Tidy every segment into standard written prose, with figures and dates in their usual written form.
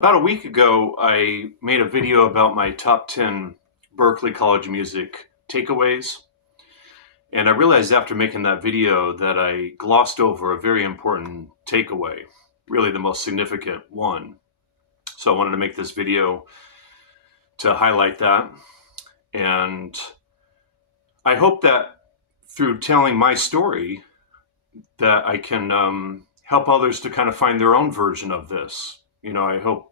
About a week ago, I made a video about my top 10 Berklee College music takeaways. And I realized after making that video that I glossed over a very important takeaway, really the most significant one. So I wanted to make this video to highlight that. And I hope that through telling my story, that I can help others to kind of find their own version of this. I hope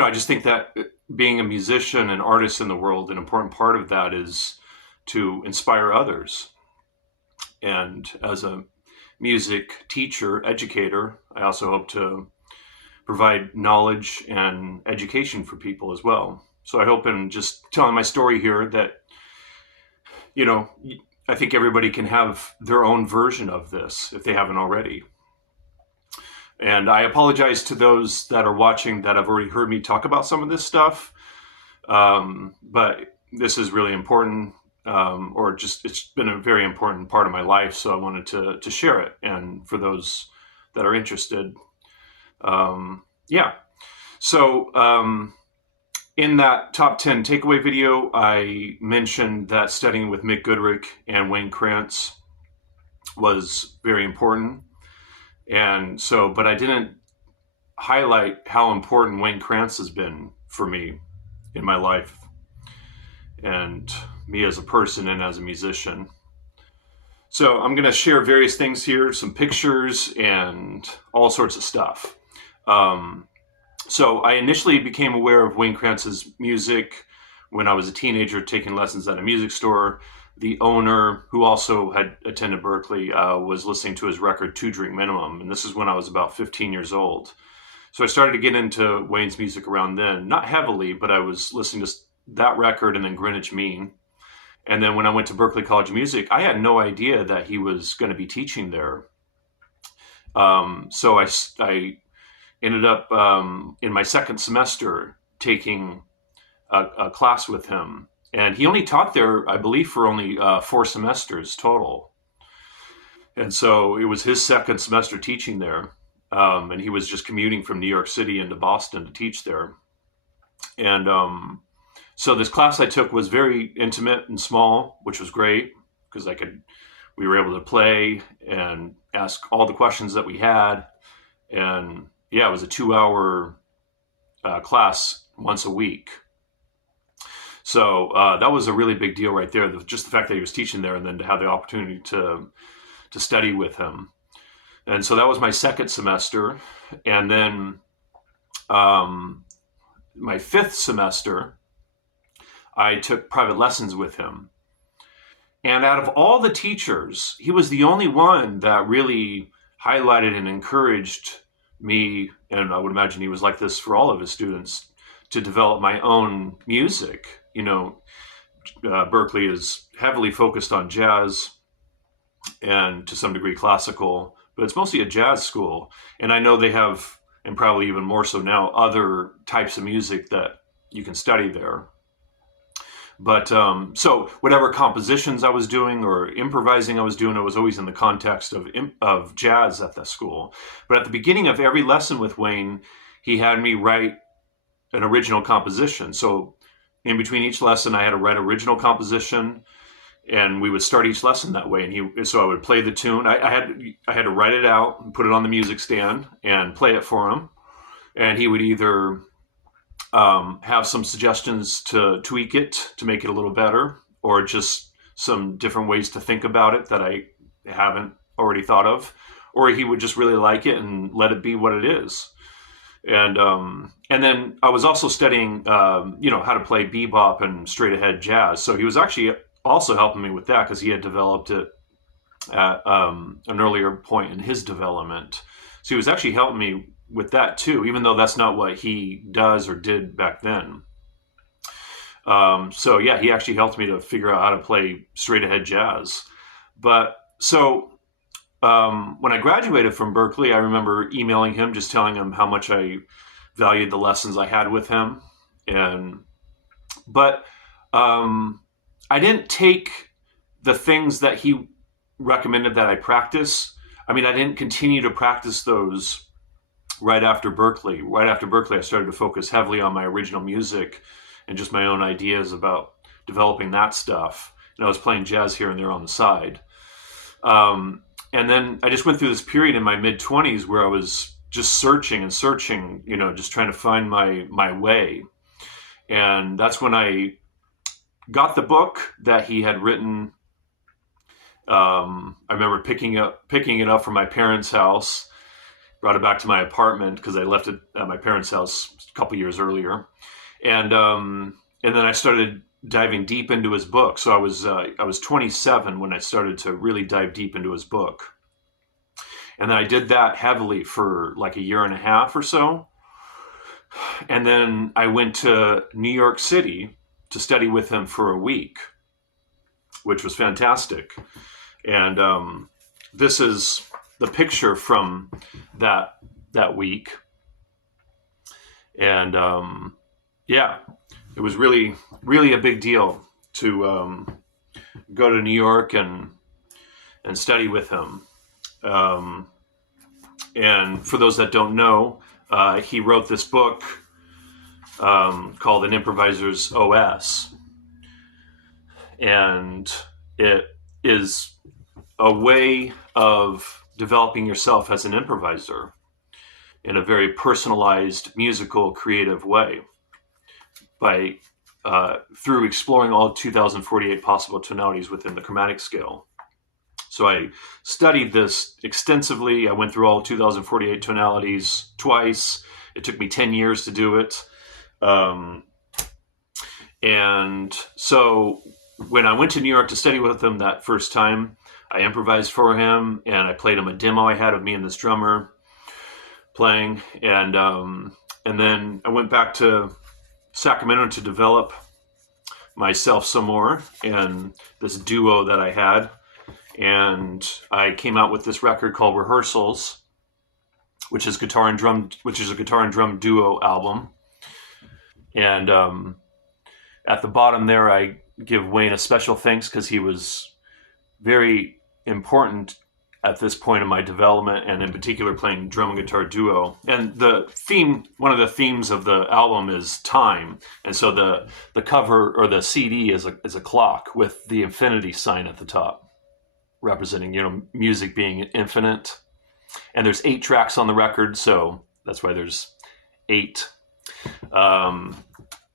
I just think that being a musician and artist in the world, an important part of that is to inspire others. And as a music teacher, educator, I also hope to provide knowledge and education for people as well. So I hope in just telling my story here that, you know, I think everybody can have their own version of this if they haven't already. And I apologize to those that are watching that have already heard me talk about some of this stuff. But this is really important, or just it's been a very important part of my life. So I wanted to share it. And for those that are interested, yeah. So in that top 10 takeaway video, I mentioned that studying with Mick Goodrick and Wayne Krantz was very important. And so, but I didn't highlight how important Wayne Krantz has been for me in my life and me as a person and as a musician. So I'm going to share various things here, some pictures and all sorts of stuff. So I initially became aware of Wayne Krantz's music when I was a teenager taking lessons at a music store. The owner, who also had attended Berklee, was listening to his record Two Drink Minimum, and this is when I was about 15 years old. So I started to get into Wayne's music around then, not heavily, but I was listening to that record and then Greenwich Mean. And then when I went to Berklee College of Music, I had no idea that he was going to be teaching there. So I ended up in my second semester taking a class with him. And he only taught there, I believe, for only 4 semesters total. And so it was his second semester teaching there. And he was just commuting from New York City into Boston to teach there. And so this class I took was very intimate and small, which was great because we were able to play and ask all the questions that we had. And yeah, it was a 2-hour class once a week. So that was a really big deal right there. Just the fact that he was teaching there and then to have the opportunity to study with him. And so that was my second semester. And then my 5th semester, I took private lessons with him. And out of all the teachers, he was the only one that really highlighted and encouraged me, and I would imagine he was like this for all of his students, to develop my own music. Berklee is heavily focused on jazz and to some degree classical, but it's mostly a jazz school. And I know they have, and probably even more so now, other types of music that you can study there. But so whatever compositions I was doing or improvising I was doing, it was always in the context of jazz at the school. But at the beginning of every lesson with Wayne, he had me write an original composition. So in between each lesson, I had to write original composition, and we would start each lesson that way. And so I would play the tune. I had to write it out and put it on the music stand and play it for him. And he would either have some suggestions to tweak it to make it a little better, or just some different ways to think about it that I haven't already thought of, or he would just really like it and let it be what it is. And then I was also studying, how to play bebop and straight ahead jazz. So he was actually also helping me with that because he had developed it at an earlier point in his development. So he was actually helping me with that too, even though that's not what he does or did back then. So yeah, he actually helped me to figure out how to play straight ahead jazz. But so when I graduated from Berklee, I remember emailing him, just telling him how much I valued the lessons I had with him. But I didn't take the things that he recommended that I practice. I mean, I didn't continue to practice those right after Berklee. Right after Berklee, I started to focus heavily on my original music and just my own ideas about developing that stuff. And I was playing jazz here and there on the side. And then I just went through this period in my mid 20s where I was just searching and searching, just trying to find my way. And that's when I got the book that he had written. I remember picking it up from my parents' house, brought it back to my apartment because I left it at my parents' house a couple years earlier, and then I started diving deep into his book. So I was 27 when I started to really dive deep into his book, and then I did that heavily for like a year and a half or so, and then I went to New York City to study with him for a week, which was fantastic. And this is the picture from that week. And yeah, it was really, really a big deal to go to New York and study with him. And for those that don't know, he wrote this book called An Improviser's OS. And it is a way of developing yourself as an improviser in a very personalized, musical, creative way by through exploring all 2048 possible tonalities within the chromatic scale. So I studied this extensively. I went through all 2048 tonalities twice. It took me 10 years to do it. And so when I went to New York to study with him that first time, I improvised for him and I played him a demo I had of me and this drummer playing. And then I went back to Sacramento to develop myself some more and this duo that I had. And I came out with this record called Rehearsals, which is a guitar and drum duo album. And at the bottom there, I give Wayne a special thanks because he was very important at this point in my development, and in particular playing drum and guitar duo. And one of the themes of the album is time. And so the cover or the CD is a clock with the infinity sign at the top, representing, music being infinite. And there's 8 tracks on the record, so that's why there's 8.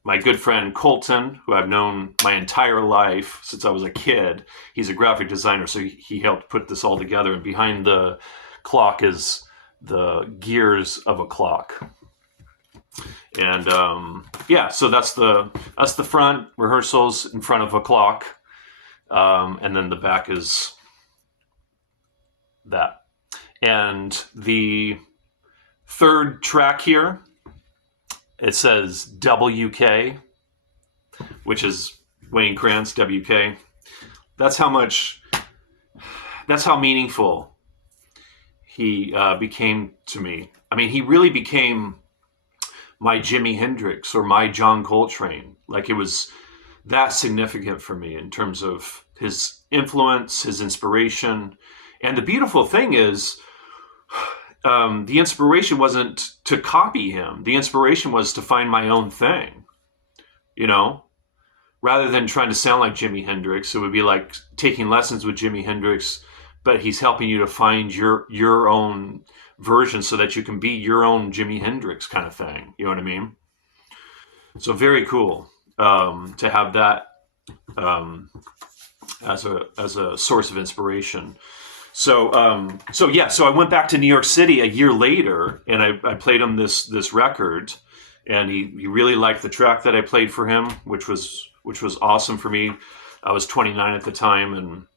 My good friend Colton, who I've known my entire life since I was a kid, he's a graphic designer, so he helped put this all together. And behind the clock is the gears of a clock. And so that's the front, Rehearsals in front of a clock, and then the back is that. And the third track here, it says WK, which is Wayne Krantz, WK. That's how meaningful he became to me. I mean, he really became my Jimi Hendrix or my John Coltrane. Like, it was that significant for me in terms of his influence, his inspiration. And the beautiful thing is, the inspiration wasn't to copy him. The inspiration was to find my own thing, rather than trying to sound like Jimi Hendrix. It would be like taking lessons with Jimi Hendrix, but he's helping you to find your own version so that you can be your own Jimi Hendrix kind of thing. You know what I mean? So very cool to have that as a source of inspiration. So I went back to New York City a year later, and I played him this record, and he really liked the track that I played for him, which was awesome for me. I was 29 at the time, and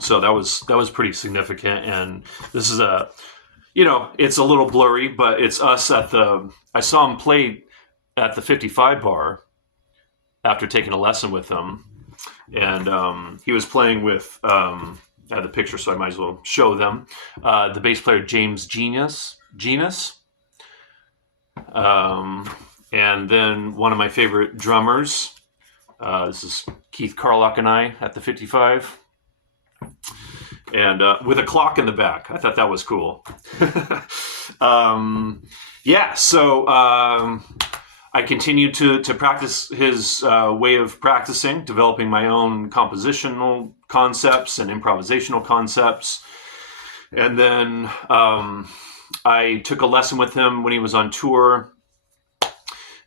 so that was pretty significant. And this is it's a little blurry, but it's us I saw him play at the 55 bar after taking a lesson with him, and he was playing with. I have the picture, so I might as well show them. The bass player, James Genus. And then one of my favorite drummers. This is Keith Carlock and I at the 55. and with a clock in the back. I thought that was cool. Yeah, so I continued to practice his way of practicing, developing my own compositional concepts and improvisational concepts. And then I took a lesson with him when he was on tour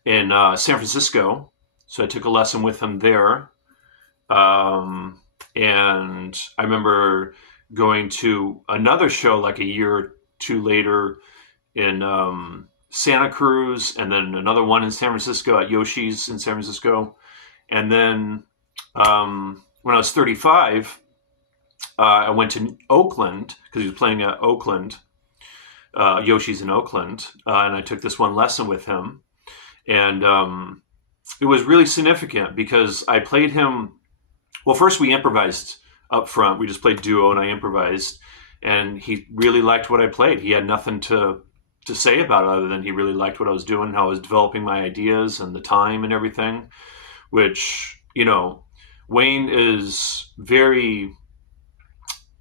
in San Francisco. So I took a lesson with him there. And I remember going to another show like a year or two later in Santa Cruz, and then another one in San Francisco at Yoshi's in San Francisco. And then when I was 35, I went to Oakland because he was playing at Oakland, Yoshi's in Oakland, and I took this one lesson with him. And it was really significant because I played him. Well, first we improvised up front. We just played duo, and I improvised. And he really liked what I played. He had nothing to say about it other than he really liked what I was doing, how I was developing my ideas and the time and everything, which, you know, Wayne is very,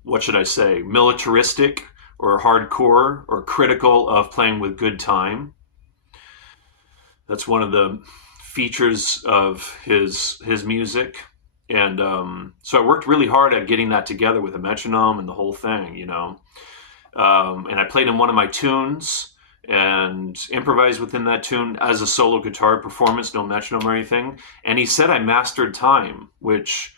what should I say, militaristic or hardcore or critical of playing with good time. That's one of the features of his music. And so I worked really hard at getting that together with a metronome and the whole thing, you know. And I played in one of my tunes and improvised within that tune as a solo guitar performance, no metronome or anything. And he said I mastered time, which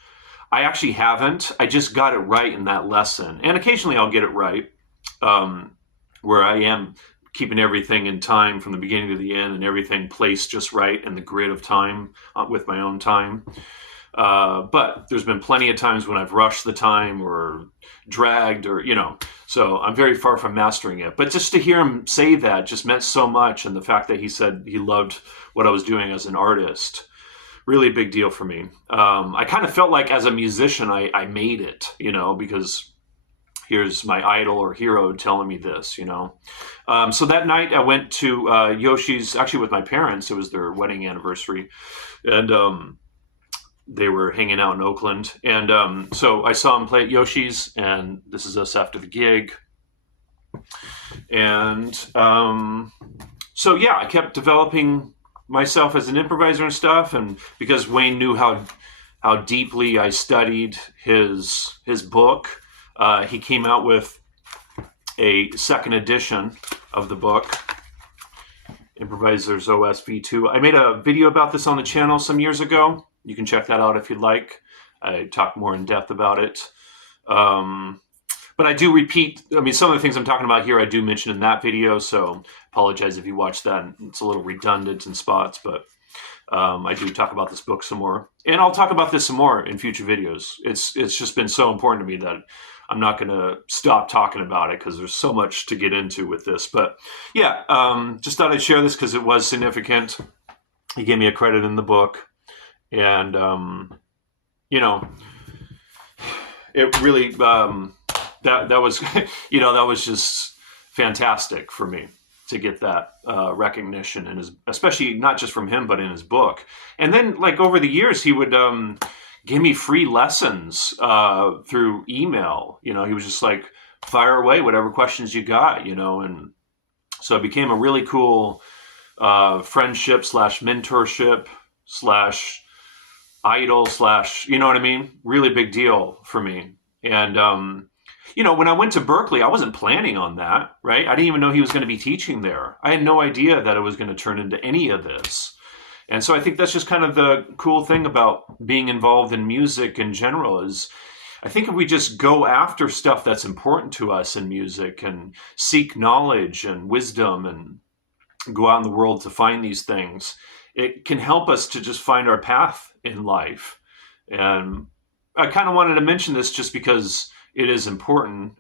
I actually haven't. I just got it right in that lesson. And occasionally I'll get it right, where I am keeping everything in time from the beginning to the end and everything placed just right in the grid of time with my own time. But there's been plenty of times when I've rushed the time or dragged or, you know, so I'm very far from mastering it. But just to hear him say that just meant so much. And the fact that he said he loved what I was doing as an artist, really big deal for me. I kind of felt like as a musician, I made it, you know, because here's my idol or hero telling me this, you know. So that night I went to Yoshi's, actually with my parents. It was their wedding anniversary. And they were hanging out in Oakland. And so I saw him play at Yoshi's, and this is us after the gig. And so, yeah, I kept developing myself as an improviser and stuff. And because Wayne knew how deeply I studied his book, he came out with a second edition of the book, Improviser's OS V2. I made a video about this on the channel some years ago. You can check that out if you'd like. I talk more in depth about it. But I do repeat, I mean, some of the things I'm talking about here, I do mention in that video. So apologize if you watch that. It's a little redundant in spots, but I do talk about this book some more. And I'll talk about this some more in future videos. It's just been so important to me that I'm not going to stop talking about it because there's so much to get into with this. But yeah, just thought I'd share this because it was significant. He gave me a credit in the book. And, you know, it really, that was, you know, that was just fantastic for me to get that recognition, and especially not just from him, but in his book. And then, like, over the years, he would give me free lessons through email. You know, he was just like, fire away whatever questions you got, you know. And so it became a really cool friendship / mentorship / idol / you know what I mean? Really big deal for me. And, you know, when I went to Berklee, I wasn't planning on that, right? I didn't even know he was going to be teaching there. I had no idea that it was going to turn into any of this. And so I think that's just kind of the cool thing about being involved in music in general is I think if we just go after stuff that's important to us in music and seek knowledge and wisdom and go out in the world to find these things, it can help us to just find our path in life. And I kind of wanted to mention this just because it is important.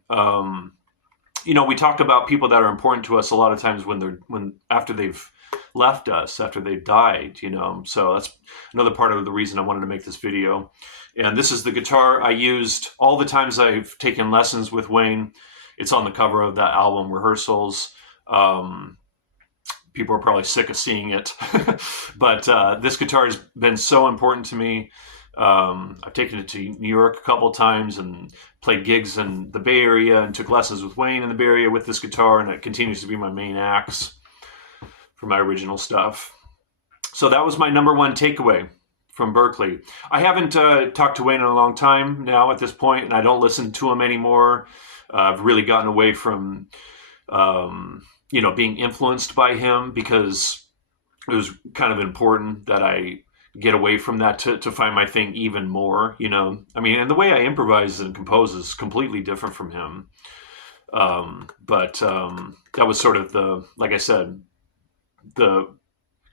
You know, we talk about people that are important to us a lot of times when after they've left us, after they've died, you know. So that's another part of the reason I wanted to make this video. And this is the guitar I used all the times I've taken lessons with Wayne. It's on the cover of that album, Rehearsals. People are probably sick of seeing it. But this guitar has been so important to me. I've taken it to New York a couple of times and played gigs in the Bay Area and took lessons with Wayne in the Bay Area with this guitar, and it continues to be my main axe for my original stuff. So that was my number one takeaway from Berklee. I haven't talked to Wayne in a long time now at this point, and I don't listen to him anymore. I've really gotten away from, being influenced by him, because it was kind of important that I get away from that to find my thing even more, I mean, and the way I improvise and compose is completely different from him. But that was sort of like I said, the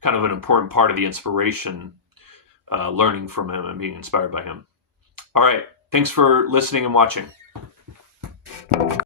kind of an important part of the inspiration, learning from him and being inspired by him. All right. Thanks for listening and watching.